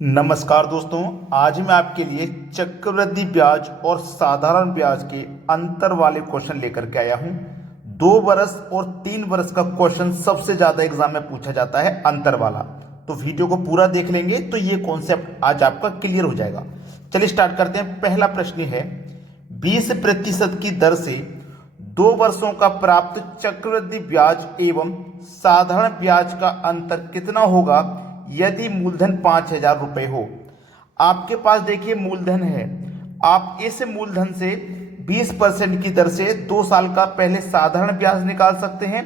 नमस्कार दोस्तों, आज मैं आपके लिए चक्रवृद्धि ब्याज और साधारण ब्याज के अंतर वाले क्वेश्चन लेकर के आया हूं। 2 वर्ष और 3 वर्ष का क्वेश्चन सबसे ज्यादा एग्जाम में पूछा जाता है, अंतर वाला। तो वीडियो को पूरा देख लेंगे तो ये कॉन्सेप्ट आज आपका क्लियर हो जाएगा। चलिए स्टार्ट करते हैं। पहला प्रश्न है, 20% की दर से 2 वर्षों का प्राप्त चक्रवृद्धि ब्याज एवं साधारण ब्याज का अंतर कितना होगा यदि मूलधन 5,000 रुपए हो। आपके पास देखिए मूलधन है, आप इस मूलधन से 20% की दर से 2 साल का पहले साधारण ब्याज निकाल सकते हैं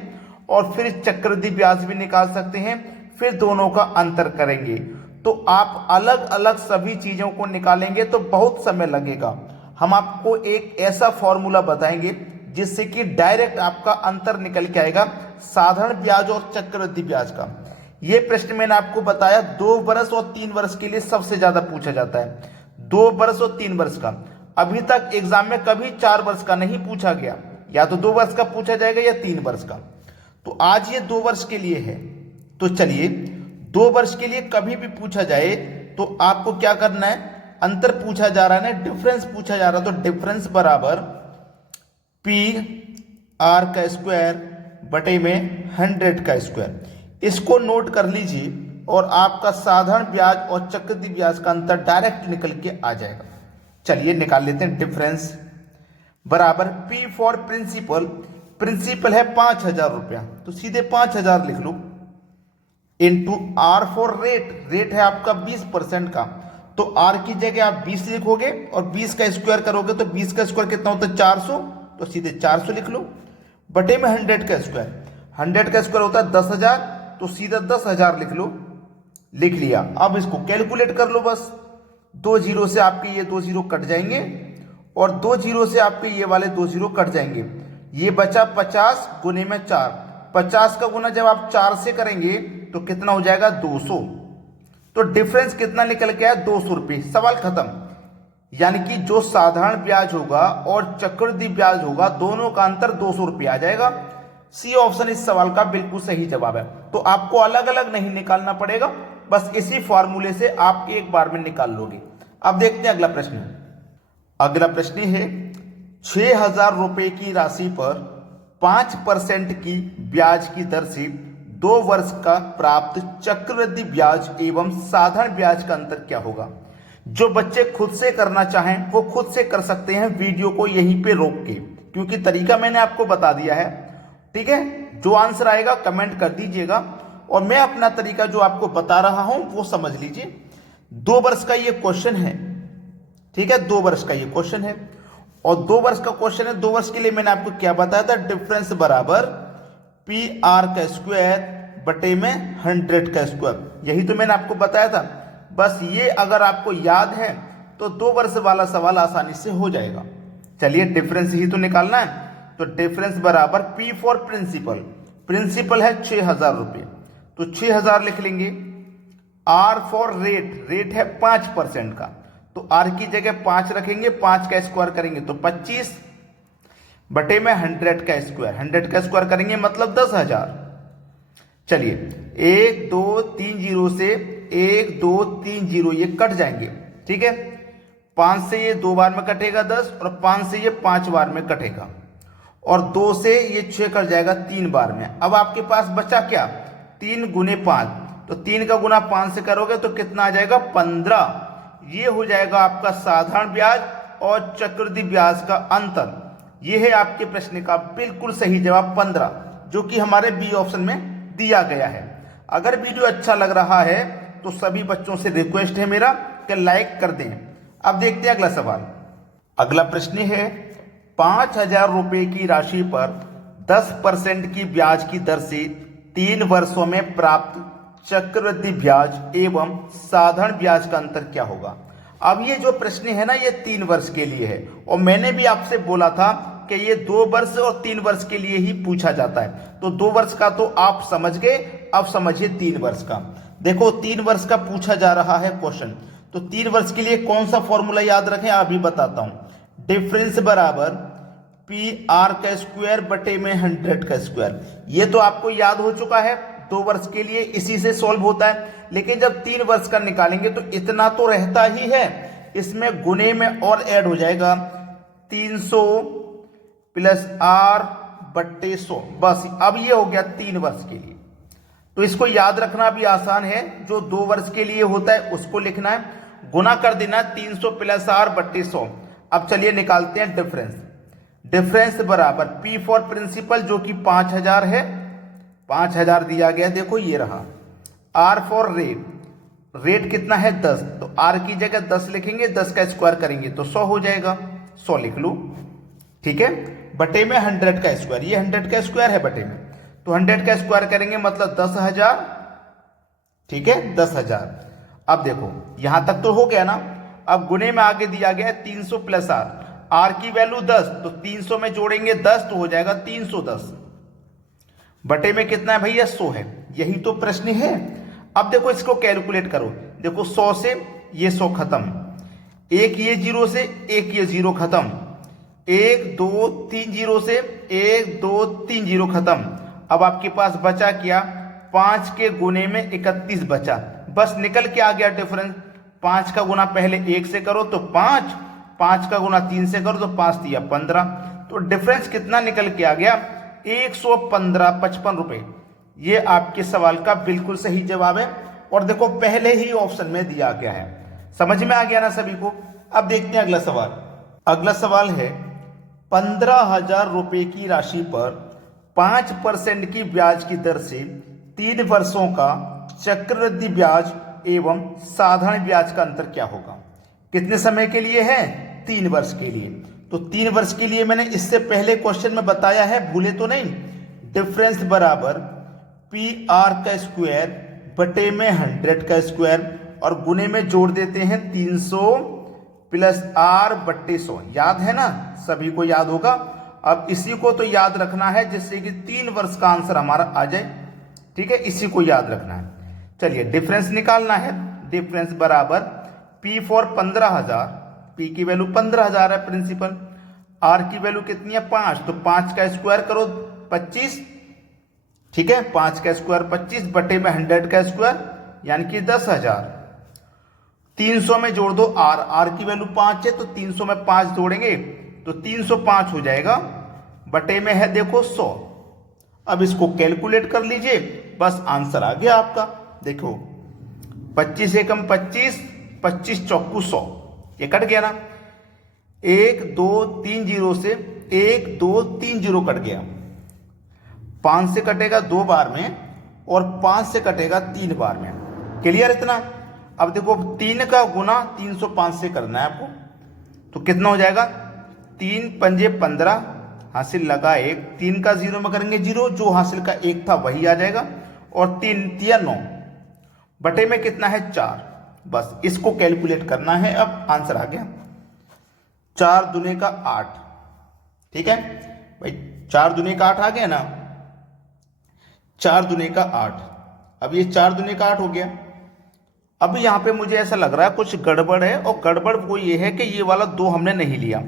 और फिर चक्रवृद्धि ब्याज भी निकाल सकते हैं, फिर दोनों का अंतर करेंगे। तो आप अलग अलग सभी चीजों को निकालेंगे तो बहुत समय लगेगा। हम आपको एक ऐसा फॉर्मूला बताएंगे जिससे कि डायरेक्ट आपका अंतर निकल के आएगा साधारण ब्याज और चक्रवृद्धि ब्याज का। यह प्रश्न मैंने आपको बताया 2 वर्ष और 3 वर्ष के लिए सबसे ज्यादा पूछा जाता है। 2 वर्ष और 3 वर्ष का अभी तक एग्जाम में कभी 4 वर्ष का नहीं पूछा गया, या तो 2 वर्ष का पूछा जाएगा या 3 वर्ष का। तो आज ये 2 वर्ष के लिए है। तो चलिए 2 वर्ष के लिए कभी भी पूछा जाए तो आपको क्या करना है, अंतर पूछा जा रहा है ना, डिफरेंस पूछा जा रहा है, तो डिफरेंस बराबर पी आर का स्क्वायर बटे में 100 का स्क्वायर। इसको नोट कर लीजिए और आपका साधारण ब्याज और चक्रवृद्धि ब्याज का अंतर डायरेक्ट निकल के आ जाएगा। चलिए निकाल लेते हैं। डिफरेंस बराबर पी फॉर प्रिंसिपल, प्रिंसिपल है 5,000 रुपया तो सीधे 5,000 लिख लो, into R for rate, rate है आपका 20% का, तो आर की जगह आप 20 लिखोगे और 20 का स्क्वायर करोगे तो 20 का स्क्वायर कितना होता है 400, तो सीधे 400 लिख लो, बटे में 100 का स्क्वायर। 100 का स्क्वायर होता है 10,000, तो सीधा 10,000 लिख लो, लिख लिया। अब इसको कैलकुलेट कर लो, बस 2 जीरो से आपके ये 2 जीरो कट जाएंगे और 2 जीरो से आपके ये वाले 2 जीरो कट जाएंगे। ये बचा 50 गुने में 4, 50 का गुना जब आप 4 से करेंगे तो कितना हो जाएगा 200। तो डिफरेंस कितना निकल के आया 200 रुपये, सवाल खत्म। यानी कि जो साधारण ब्याज होगा और चक्रवृद्धि ब्याज होगा दोनों का अंतर 200 रुपये आ जाएगा। सी ऑप्शन इस सवाल का बिल्कुल सही जवाब है। तो आपको अलग अलग नहीं निकालना पड़ेगा, बस इसी फॉर्मूले से आप एक बार में निकाल लोगे। अब देखते हैं अगला प्रश्न। अगला प्रश्न है, 6,000 रुपए की राशि पर 5% की ब्याज की दर से 2 वर्ष का प्राप्त चक्रवृद्धि ब्याज एवं साधारण ब्याज का अंतर क्या होगा। जो बच्चे खुद से करना चाहें वो खुद से कर सकते हैं, वीडियो को यहीं पे रोक के, क्योंकि तरीका मैंने आपको बता दिया है। ठीक है, जो आंसर आएगा कमेंट कर दीजिएगा और मैं अपना तरीका जो आपको बता रहा हूं वो समझ लीजिए। 2 वर्ष का ये क्वेश्चन है, ठीक है, 2 वर्ष का ये क्वेश्चन है और 2 वर्ष का क्वेश्चन है। 2 वर्ष के लिए मैंने आपको क्या बताया था, डिफरेंस बराबर पी आर का स्क्वायर बटे में 100 का स्क्वायर, यही तो मैंने आपको बताया था। बस ये अगर आपको याद है तो 2 वर्ष वाला सवाल आसानी से हो जाएगा। चलिए डिफरेंस ही तो निकालना है, तो डिफरेंस बराबर पी फॉर प्रिंसिपल, प्रिंसिपल है 6,000 रुपये तो 6,000 लिख लेंगे। आर फॉर रेट, रेट है 5% का, तो आर की जगह 5 रखेंगे, 5 का स्क्वायर करेंगे तो 25 बटे में 100 का स्क्वायर, 100 का स्क्वायर करेंगे मतलब 10,000। चलिए 1 2 3 जीरो से 1 2 3 जीरो ये कट जाएंगे, ठीक है। 5 से ये 2 बार में कटेगा 10 और 5 से ये 5 बार में कटेगा और 2 से ये 6 कट जाएगा 3 बार में। अब आपके पास बचा क्या, 3 गुने 5, तो 3 का गुना 5 से करोगे तो कितना आ जाएगा 15। ये हो जाएगा आपका साधारण ब्याज और चक्रवृद्धि ब्याज का अंतर। ये है आपके प्रश्न का बिल्कुल सही जवाब 15, जो कि हमारे बी ऑप्शन में दिया गया है। अगर वीडियो अच्छा लग रहा है तो सभी बच्चों से रिक्वेस्ट है मेरा कि लाइक कर दें। अब देखते हैं अगला सवाल। अगला प्रश्न है, 5,000 रुपए की राशि पर 10% की ब्याज की दर से 3 वर्षों में प्राप्त चक्रवृद्धि ब्याज एवं साधारण ब्याज का अंतर क्या होगा। अब ये जो प्रश्न है ना ये 3 वर्ष के लिए है और मैंने भी आपसे बोला था कि ये 2 वर्ष और 3 वर्ष के लिए ही पूछा जाता है। तो 2 वर्ष का तो आप समझ गए, अब समझिए 3 वर्ष का। देखो 3 वर्ष का पूछा जा रहा है क्वेश्चन, तो 3 वर्ष के लिए कौन सा फॉर्मूला याद रखें अभी बताता हूं। डिफरेंस बराबर पी आर का स्क्वायर बटे में 100 का स्क्वायर, ये तो आपको याद हो चुका है। 2 वर्ष के लिए इसी से सॉल्व होता है, लेकिन जब 3 वर्ष का निकालेंगे तो इतना तो रहता ही है, इसमें गुने में और ऐड हो जाएगा 300 प्लस आर बट्टे 100। बस अब ये हो गया 3 वर्ष के लिए। तो इसको याद रखना भी आसान है, जो 2 वर्ष के लिए होता है उसको लिखना है, गुना कर देना 300 प्लस आर बट्टे 100। अब चलिए निकालते हैं डिफरेंस। डिफरेंस बराबर पी फॉर प्रिंसिपल जो कि 5000 है, 5000 दिया गया, देखो ये रहा। आर फॉर रेट, रेट कितना है 10, तो आर की जगह 10 लिखेंगे, 10 का स्क्वायर करेंगे तो 100 हो जाएगा, 100 लिख लो, ठीक है। बटे में 100 का स्क्वायर, ये 100 का स्क्वायर है बटे में, तो 100 का स्क्वायर करेंगे मतलब 10,000, ठीक है 10,000। अब देखो यहां तक तो हो गया ना। अब गुने में आगे दिया गया है 300 प्लस आर, आर की वैल्यू 10, तो 300 में जोड़ेंगे 10 तो हो जाएगा 310। बटे में कितना है भैया 100 है, यही तो प्रश्न है। अब देखो इसको कैलकुलेट करो, देखो 100 से ये 100 खत्म, एक ये 0 से एक ये 0 खत्म, 1 2 3 0 से 1 2 3 0 खत्म। अब आपके पास बचा क्या, 5 के गुने में 31 बचा, बस निकल के आ गया डिफरेंस। 5 का गुना पहले 1 से करो तो 5, 5 का गुना 3 से करो तो 5 दिया 15, तो डिफरेंस कितना निकल के आ गया 115.55 रुपए। ये आपके सवाल का बिल्कुल सही जवाब है, और देखो पहले ही ऑप्शन में दिया गया है। समझ में आ गया ना सभी को। अब देखते हैं अगला सवाल। अगला सवाल है 15,000 रुपए की राशि पर 5% की ब्याज की दर से 3 वर्षों का चक्रवृद्धि ब्याज एवं साधारण ब्याज का अंतर क्या होगा। कितने समय के लिए है, 3 वर्ष के लिए। तो 3 वर्ष के लिए मैंने इससे पहले क्वेश्चन में बताया है, भूले तो नहीं। डिफरेंस बराबर पी आर का स्क्वायर बटे में 100 का स्क्वायर, और गुने में जोड़ देते हैं 300 प्लस आर बट्टे 100। याद है ना, सभी को याद होगा। अब इसी को तो याद रखना है जिससे कि 3 वर्ष का आंसर हमारा आ जाए, ठीक है, इसी को याद रखना है। चलिए डिफरेंस निकालना है। डिफरेंस बराबर पी फॉर 15,000, पी की वैल्यू 15,000 है प्रिंसिपल, आर की वैल्यू कितनी है 5, तो 5 का स्क्वायर करो 25, ठीक है, 5 का स्क्वायर 25 बटे में 100 का स्क्वायर यानी कि 10,000। 300 में जोड़ दो आर, आर की वैल्यू 5 है तो 300 में 5 जोड़ेंगे तो 305 हो जाएगा, बटे में है देखो 100। अब इसको कैलकुलेट कर लीजिए, बस आंसर आ गया आपका। देखो 25 एकम 25, 25 चौकू 100, ये कट गया ना। 1 2 3 0 से 1 2 3 0 कट गया, 5 से कटेगा 2 बार में और 5 से कटेगा 3 बार में। क्लियर इतना। अब देखो 3 का गुना 305 से करना है आपको, तो कितना हो जाएगा 3 पंजे 15, हासिल लगा 1, 3 का 0 में करेंगे 0, जो हासिल का 1 था वही आ जाएगा, और 3 तिया 9, बटे में कितना है 4। बस इसको कैलकुलेट करना है, अब आंसर आ गया 4 दूने का 8, ठीक है भाई, 4 दूने का 8 आ गया ना, 4 दूने का 8। अब ये 4 दूने का 8 हो गया। अब यहाँ पे मुझे ऐसा लग रहा है कुछ गड़बड़ है, और गड़बड़ वो ये है कि ये वाला 2 हमने नहीं लिया।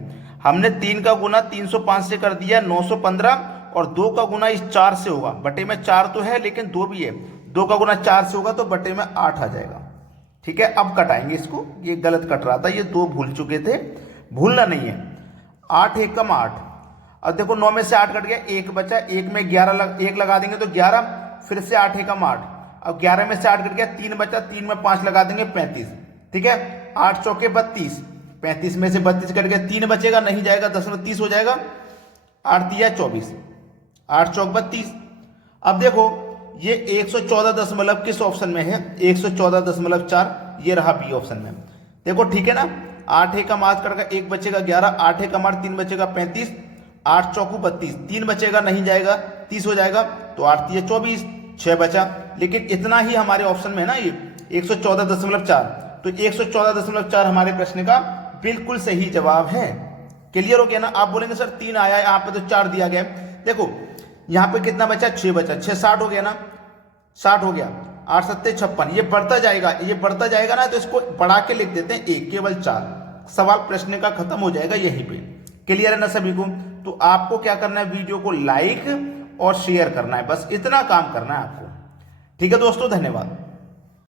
हमने 3 का गुना 305 से कर दिया 915, और 2 का गुना इस 4 से होगा, बटे में 4 तो है लेकिन 2 भी है, 2 का गुना 4 से होगा तो बटे में 8 आ जाएगा, ठीक है। अब कटाएंगे इसको, ये गलत कट रहा था, ये 2 भूल चुके थे, भूलना नहीं है। 8 एकम 8, अब देखो 9 में से 8 कट गया, 1 बचा, 1 में 1 लगा देंगे तो 11, फिर से 8 एकम 8, अब 11 में से 8 कट गया, 3 बचा, 3 में 5 लगा देंगे 35, ठीक है। 8 चौके 32, 35 में से 32 कट गया, 3 बचेगा, नहीं जाएगा, 10 में 30 हो जाएगा, 8 तिया 24, 8 चौक 32। अब देखो ये 114 किस ऑप्शन में है, 114.4, ये रहा बी ऑप्शन में। देखो ठीक है ना, 8 एकम 8 कट गया, 1 बचेगा 11, 8 एकम 8, 3 बचेगा 35, 8 चौकू 32, 3 बचेगा, नहीं जाएगा, 30 हो जाएगा, तो 8 तिया 24, 6 बचा। लेकिन इतना ही हमारे ऑप्शन में है ना, ये 114.4, तो 114.4 हमारे प्रश्न का बिल्कुल सही जवाब है। क्लियर हो गया ना। आप बोलेंगे सर 3 आया, यहाँ पे तो 4 दिया गया। देखो यहाँ पे कितना बचा, 6 बचा, 6 60 हो गया ना, 60 हो गया, 8 सत्ते 56, ये बढ़ता जाएगा, ये बढ़ता जाएगा ना, तो इसको बढ़ा के लिख देते हैं 1, केवल 4, सवाल प्रश्न का खत्म हो जाएगा यहीं पे। क्लियर है ना सभी को। तो आपको क्या करना है, वीडियो को लाइक और शेयर करना है, बस इतना काम करना है आपको। ठीक है दोस्तों, धन्यवाद।